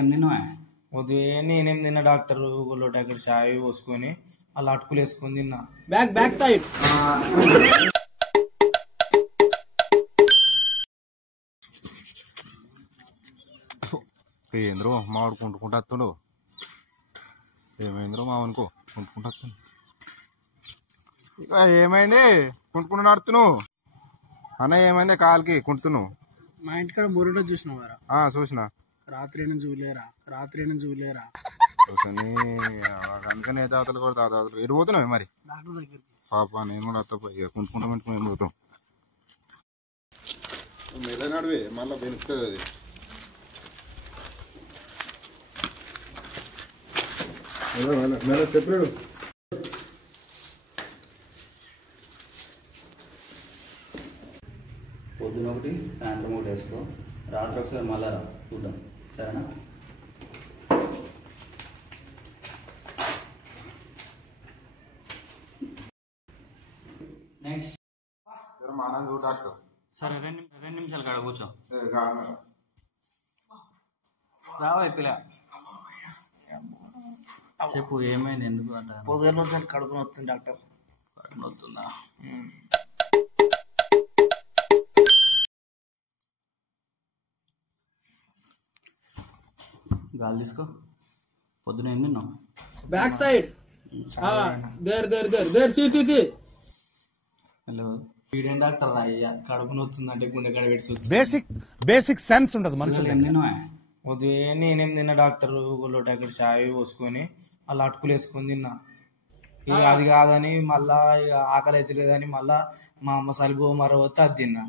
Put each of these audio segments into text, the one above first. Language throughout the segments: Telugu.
ఏం తిన్నావా? ఉదయం నేనేం తిన్నా డాక్టర్ గొల్లోటి అక్కడ చాయ్ పోసుకొని అలా అటుకులు వేసుకొని తిన్నా. బ్యాక్ సైడ్ ఏంద్రో మావాడు కుంటుకుంటూ వస్తుండు. ఏమైందిరో మావనుకో కుంటుకుంటూ వస్తుండు. ఇక ఏమైంది కుంటుకుంటూ నడుతున్నావు అన్న? ఏమైంది కాలుకి కుంటున్నావు? మా ఇంటికాడ మురటో చూసినవారా? చూసిన. రాత్రి చూలేరా చూసని అందుకని తాతలు కూడా తాతలు ఎడిపోతున్నావు మరి డాక్టర్ దగ్గరికి. పాప నేను కూడా అత్తపోయి ఇక కుంటుకుంటా పెట్టుకుని వెళ్ళిపోతాం. మెల్ల నడివే మళ్ళీ బెనుకుతుంది అది. చెప్పాడు పొద్దున ఒకటి సాయంత్రం ఒకటి వేసుకో, రాత్రి ఒకసారి మళ్ళా చూద్దాం, సరేనా? నెక్స్ట్ మానం చూడు డాక్టర్. సరే, రెండు నిమిషాలు కాడ కూర్చో. రావా పిల్ల, చెప్పు ఏమైంది, ఎందుకు అంట? పొద్దున్న నుంచి కడుపు నొస్తుంది డాక్టర్. కడుపు నొస్తుందా? గాలి తీసుకో. పొద్దున ఏం తిన్నావు? బ్యాక్ సైడ్ హలో, వీడేం డాక్టర్ అయ్యా కడుపు నొత్తుందంటే గుండె కడ పెట్టి బేసిక్ సెన్స్ ఉండదు మనుషులు. ఏం తిన్నావా? ఉదయం నేనేం తిన్నా డాక్టర్ గొల్లోటి అక్కడ చాయ్ పోసుకొని అలా అటుకులు వేసుకొని తిన్నా. ఇక అది కాదని మళ్ళా ఇక ఆకలి అవుతలేదని మళ్ళా మా అమ్మ సలిపో మరవతే అది తిన్నా.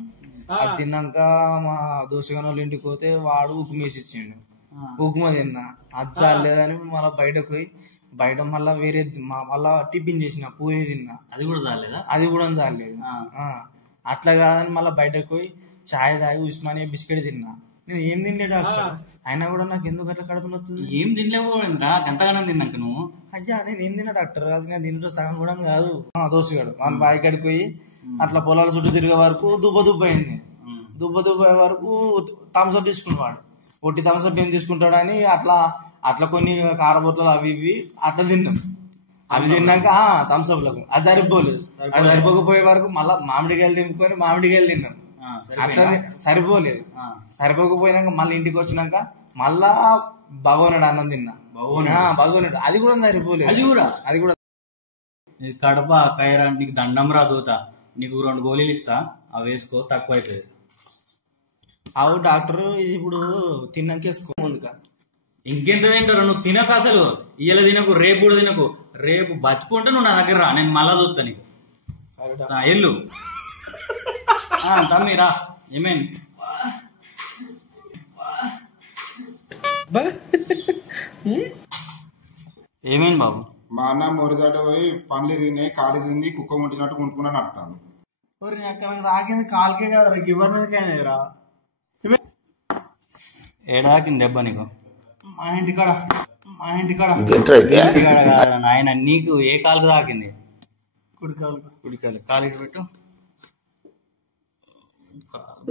అది తిన్నాక మా దోషగాని వాళ్ళ ఇంటికి పోతే వాడు ఉప్పు వేసి ఇచ్చిండు. ఉప్మా తిన్నా. అది చాలేదని మళ్ళీ బయటకు పోయి బయట మళ్ళా వేరే మళ్ళా టిఫిన్ చేసిన పూరి తిన్నా. అది కూడా చాలేదా? అది కూడా చాలేదు. అట్లా కాదని మళ్ళీ బయటకు పోయి చాయ్ తాగి ఉస్మానియా బిస్కెట్ తిన్నా. నేను ఏం తినలే డాక్టర్, అయినా కూడా నాకు ఎందుకు అట్లా కడుపు నొస్తుంది? ఏం తినలేవు ఎంతగానో తిన్నాక నువ్వు? అయ్యా నేను ఏం తిన్నా డాక్టర్, అది నేను తింటూ సగం కూడా కాదు. దోసుగాడు మన బావి కాడికి పోయి అట్లా పొలాల చుట్టూ తిరిగే వరకు దుబ్బ అయింది. దుబ్బ వరకు థమ్స్అప్ తీసుకున్నాడు. ఒట్టి థమ్స్అప్ ఏం తీసుకుంటాడని అట్లా కొన్ని కారబొట్లు అవి ఇవి అట్లా తిన్నాం. అవి తిన్నాక థమ్స్అప్ లకు అది సరిపోలేదు. అది సరిపోకపోయే వరకు మళ్ళీ మామిడికాయలు దింపుకొని మామిడికాయలు తిన్నాం. అట్లా సరిపోలేదు. సరిపోకపోయినాక మళ్ళీ ఇంటికి వచ్చినాక మళ్ళా భగవనుడు అన్నం తిన్నా. భగవనుడు అది కూడా సరిపోలేదు. అది కూడా కడప కైరా నీకు దండం రా దూత, నీకు 2 గోళీలు ఇస్తా, అవి వేసుకో, తక్కువ అవుతుంది. అవు డాక్టర్ ఇది ఇప్పుడు తిన్నాక వేసుకో ముందుగా. ఇంకెంత తింటారు నువ్వు? తినకు అసలు, ఇయ్యాల తినకు, రేపు కూడా తినకు. రేపు బతుకుంటే నువ్వు నా దగ్గర రా, నేను మళ్ళా చూస్తా నీకు. ఎల్లు తమ్మి రా. ఏమైంది? ఏమైంది బాబు? మా అన్న మొరిదాట పోయి పండ్లు ఇరిగినాయి, కాలు ఇరిగింది, కుక్క ముట్టినట్టు ముట్టుకున్నా నడుతాను. తాకింది కాలుకే కదరా, గివర్నదికైనా రా. ఏడాకింది దెబ్బ నీకు? మా ఇంటికాడ నాయన, నీకు ఏ కాలుకు తాకింది? కుడి కాలు. కాలు ఇటు పెట్టు.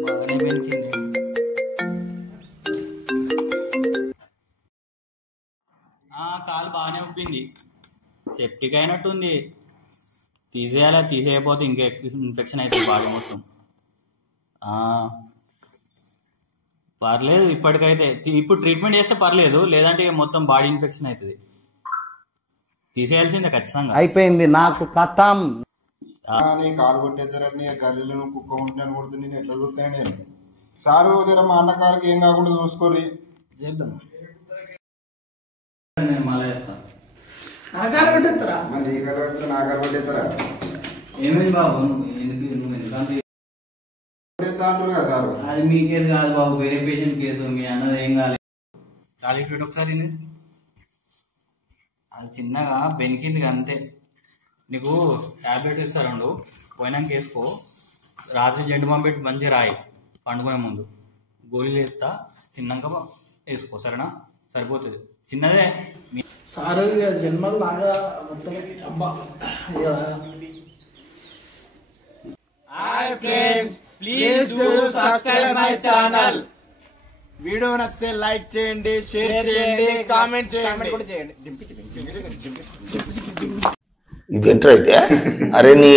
బాగానే వెనికింది. కాలు బాగానే ఉప్పింది, సెప్టిక్ అయినట్టుంది. తీసేయాలా, తీసేయకపోతే ఇంకా ఇన్ఫెక్షన్ అవుతుంది బాడీ మొత్తం. పర్లేదు ఇప్పటికైతే, ఇప్పుడు ట్రీట్మెంట్ చేస్తే పర్లేదు, లేదంటే మొత్తం బాడీ ఇన్ఫెక్షన్ అవుతుంది. తీసేయాల్సిందే ఖచ్చితంగా. అయిపోయింది నాకు కథం. కాలు కొట్టేద్దరని గల్లీలో కుక్క ఉంటున్నాను కొడుతు నేను ఎట్లా చూస్తాను నేను. సారు జర మా అన్న కాలుకి ఏం కాకుండా చూసుకోర్రి. చెప్దాం. నేను మళ్ళీ చేస్తాను. ఏమైంది బాబు? అది మీ కేసు కాదు బాబు, వేరే పేషెంట్ కేసు. మీ అన్నది ఏం కాలేదు. కాలేజ్ పెట్టి ఒకసారి అది చిన్నగా బెనికింది అంతే. నీకు టాబ్లెట్ ఇస్తారండు, పోయినాక వేసుకో. రాత్రి జెండు బాంబు పెట్టి మంచిగా రాయి, పండుకునే ముందు గోళీలు వేస్తా, తిన్నాక వేసుకో, సరేనా? సరిపోతుంది, చిన్నదే. సార్ జన్మలు లాగా మొత్తం అబ్బా. Hi friends, please do subscribe my channel. Video నచ్చితే లైక్ చేయండి, షేర్ చేయండి, కామెంట్ చేయండి. ఇదేంట్రా అయితే అరే నీ